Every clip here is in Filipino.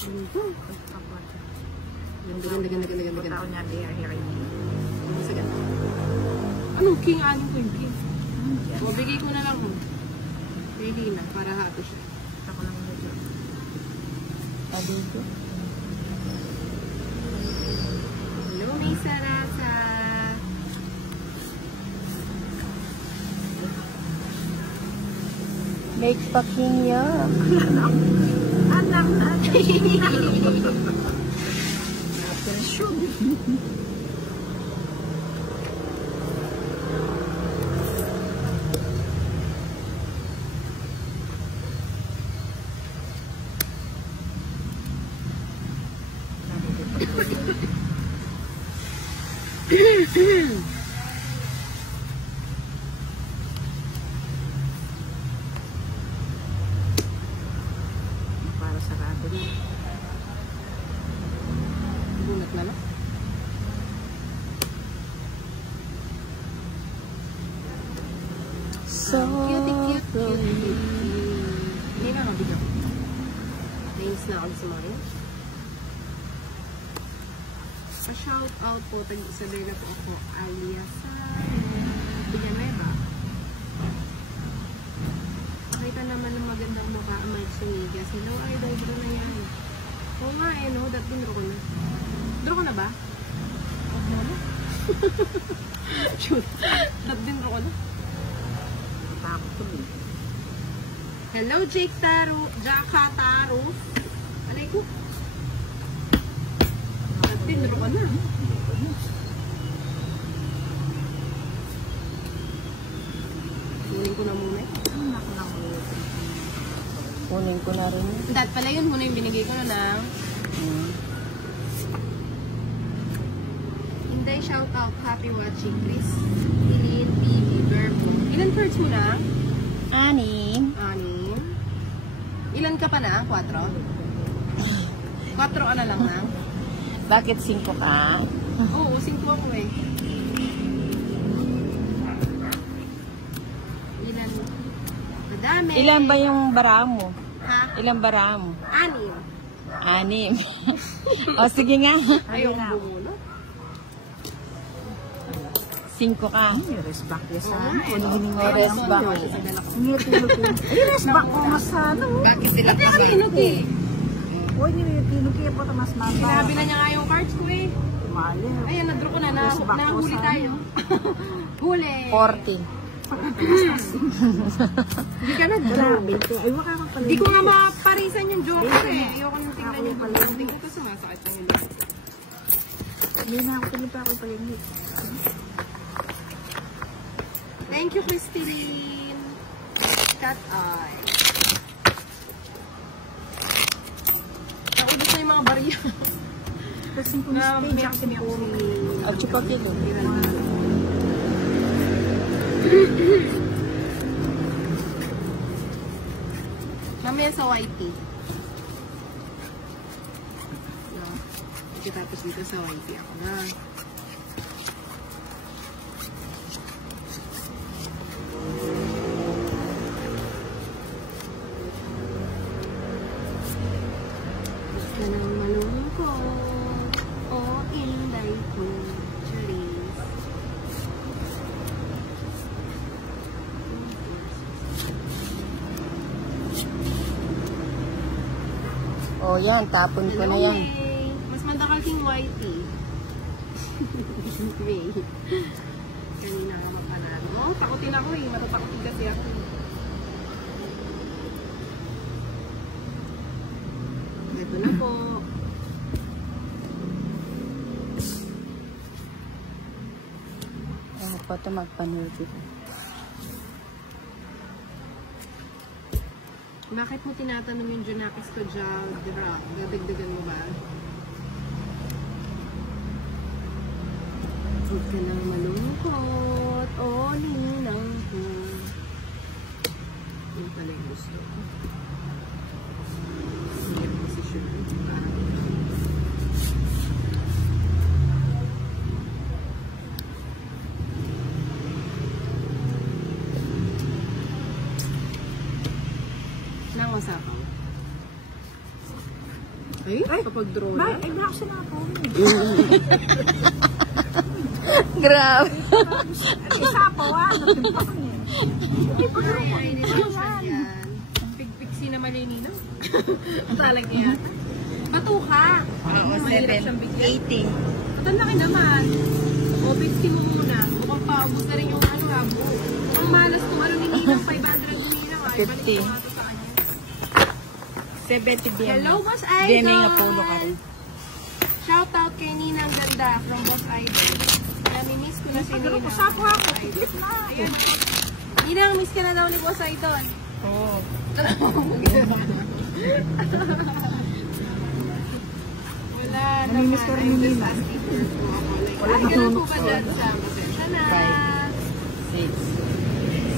Ganda. Tao niya, here. Anong king? Anin ko yung king? Bigay ko na lang mo. Ready na, para hato siya. Ako lang medyo. Sabi ko. Hello, may sarasa. Make pa king yan. Anak natin. Operasyon. Para sarado na. Bunat na, no? So Cute. Hindi na ako bigyan. Thanks na ako sa mga. Pa-shout out po, tag-isabay na po ako, alias sa Villanueva. Nakita naman ng magandang mukha ang Mike Sunigas. Hello, idol, draw na yan. Oo nga eh, no? That din draw ko na. Draw ko na ba? Shoot. That din draw ko na. Takot ko eh. Hello, Jake Taro. Jaka Taro. Alay ko. That din draw ko na. Kunin ko na muna eh. Ako lang ulit. kunin ko na rin. Dahil pala yun muna yung binigay ko na lang. Hinday, shout out. Happy watching, Chris. Pilin, TV, Verbo. Ilan birds mo na? 6. 6. Ilan ka pa na? 4? 4 ka na lang na? Bakit 5 ka? Oo, 5 ako eh. Ilan? Madami. Ilan ba yung bara mo? Ha? Ilan bara mo? 6. 6. O sige nga. Ayaw ko bumuno. 5 ka. Rest back niya sa Oo, ano. eh, no? Rest back. Nilutulog ko. Rest back ko mas sa ano. Bakit sila kasi inot eh? Uy, nilutulog kaya po ito mas mama. Sinabi na niya nga yung cards ko eh. Mali. Ayan, na-draw ko na. Rest back ko Nahuli sa tayo. Huli. 40. Hindi ka na-draw. Ay, waka kang pala. Hindi ko nga maparisan yung joker eh. Ayoko nang tingnan yung pala. Tingnan ko sumasakit ang ilo. Hindi na ako tuloy pa ako palingit. Thank you, Christine. Cat eye. Naubos na yung mga bariya. Kasi kung stage ako sinipuri. At chupa kilo. Mamaya sa YT. No. Tapos dito sa YT ako na. Gusto nang malungkot. O inday ko. Charis. O yan, tapon ko na yan. May. Mas mandakal king YT. May. Kanina ka mapanalo. Oh, takutin ako eh. Matatakutin kasi ako. Ito na po. Ano pa ito magpanood dito? Bakit mo tinatanong yung Junakis ko dyan? Dadagdagan mo ba? Huwag ka nang malungkot. O, ninang ko. Yun pala yung gusto ko. Hindi yung posisyon. Nang usapan. Ay, kapag draw Ba, na. ay, black siya na ako. Grabe. Ay, sapo, nagtimpa ko niya. Hindi pa ka Ay, hindi ko yan. Pigpiksi na malininaw. Talaga yan. Batuka. Oo, Mahirap siyang bigyan. 80. At ang laki naman. O, 50 mo muna. Mukhang paubos na rin yung ano nga po. Ang malas kung ano ni Ninang, 500 ni Ninang. Ay, balik 50. ko nga to sa kanya. 70 bien. Hello, Boss Bien, Idol! nga pulo ka rin. Shout out kay Ninang Ganda from Boss Idol. Namimiss ko na si Pero Ninang. ko sapo ako. Tiglit na. Ayan. Ninang, miss ka na daw ni Boss Idol. Oo. Wala naman. Namimiss ka rin ni Ninang. Wala ka na po ba dyan sa pasensya na? 6,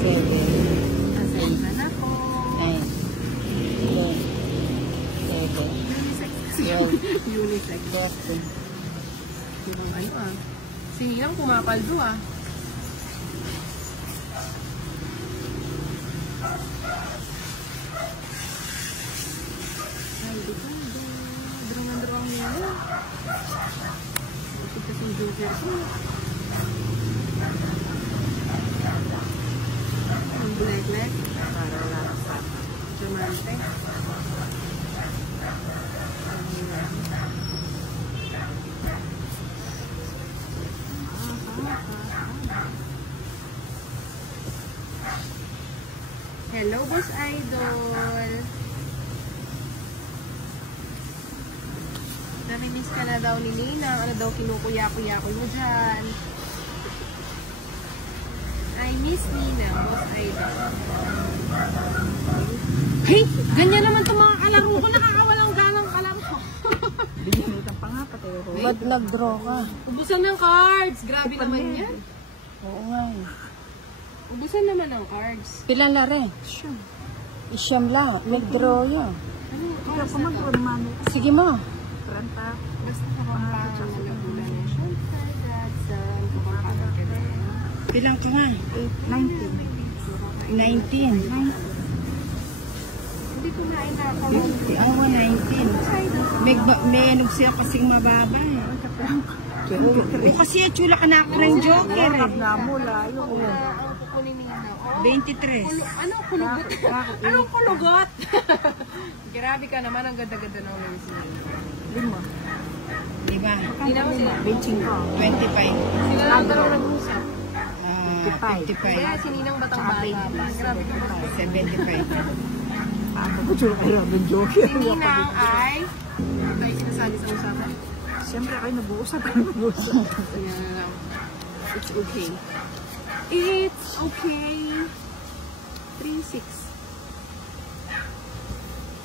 7, Pasensya na po. 9, 10, 11, 12, Unisex. 13. Yung ano ah. Si Ninang pumakaldo ah. Ay, di ko. Drang-drang nila. Bakit kasing joker ko? Ang black-black. Para wala sa Diamante. Hello, Boss Idol. Namimiss ka na daw ni Ninang. Ano daw kinukuya-kuya ko mo dyan? I miss Ninang, Boss Idol. Hey! Ganyan naman itong mga kalaro ko. Nakakawalang ganang kalaro ko. Bigyan utang pa nga, pati ako. Ba't nag-draw ka? Ubusan ng cards. Grabe naman yan. Oo nga eh. Ubusan naman ng cards. Pila na rin? Sure. Isyam lang. Nag-draw yun. Ano? Ikaw pa mag-draw Sige mo. Pranta. Basta kapampangan na bulan na siya. Dadsan. Kapampangan ka na yan. Pilang ka nga? 19. 19. Hindi ko na inakaroon. Oo, 19. May ano siya kasing mababa. O kasi chula ka na ako ng joker eh. Na mula, yung ulo. Ang kukunin niya na. Oh. 23. Ano kulugot? Anong kulugot? Grabe ka naman. Ang ganda-ganda ng Luis. Lima. Diba? Hindi naman sila. 25. 25. Sila lang dalawa nag-usap. 55. Kaya sininang batang bata pa. Grabe ka naman. 75. Ako ko chula kayo ng joker. Si Ninang ay tayo sinasali sa usapan. Siyempre kayo nag-uusap. Ayan lang. It's okay. It's okay. 3-6.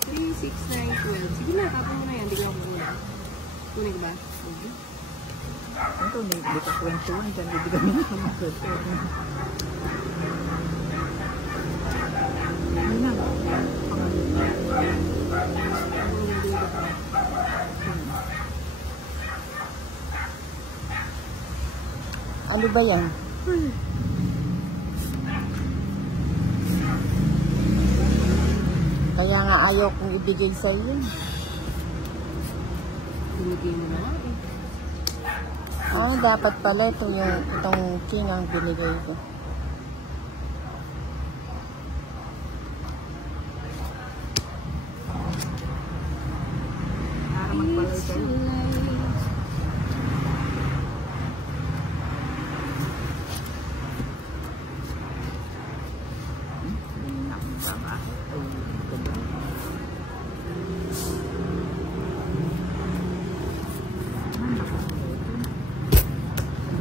3, 6, 9, 12. Sige na, tapon mo na yan. Hindi ka ako muna. Tunig ba? Okay. Ito, hindi ka kwentuhan dyan. Hindi kami nakakwentuhan. Ano na? Ano ba yan? Kaya nga ayaw kong ibigay sa iyo. Binigay mo na nga eh. Ah, dapat pala itong king ang binigay ko. Para magpalay kayo.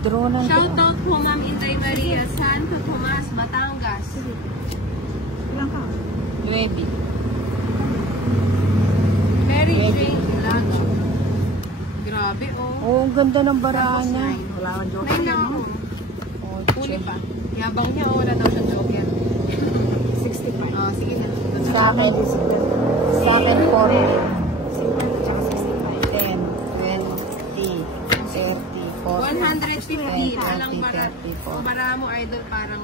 Draw ng Shout out po Ma'am Inday Maria Santo Tomas, Batangas. Ilang ka? 9. Mary Ready. Jane Ilago. Grabe oh. Oh, ang ganda ng barahan niya. Wala kang joker. 9 lang ako. Oh, Uli pa. Yabang niya, wala daw siyang joker. 65. Ah, sige na. Sa akin, 40. 65. 10, 20, 30, 40, 150 alang 20, bara. 30, 40. Bara mo idol parang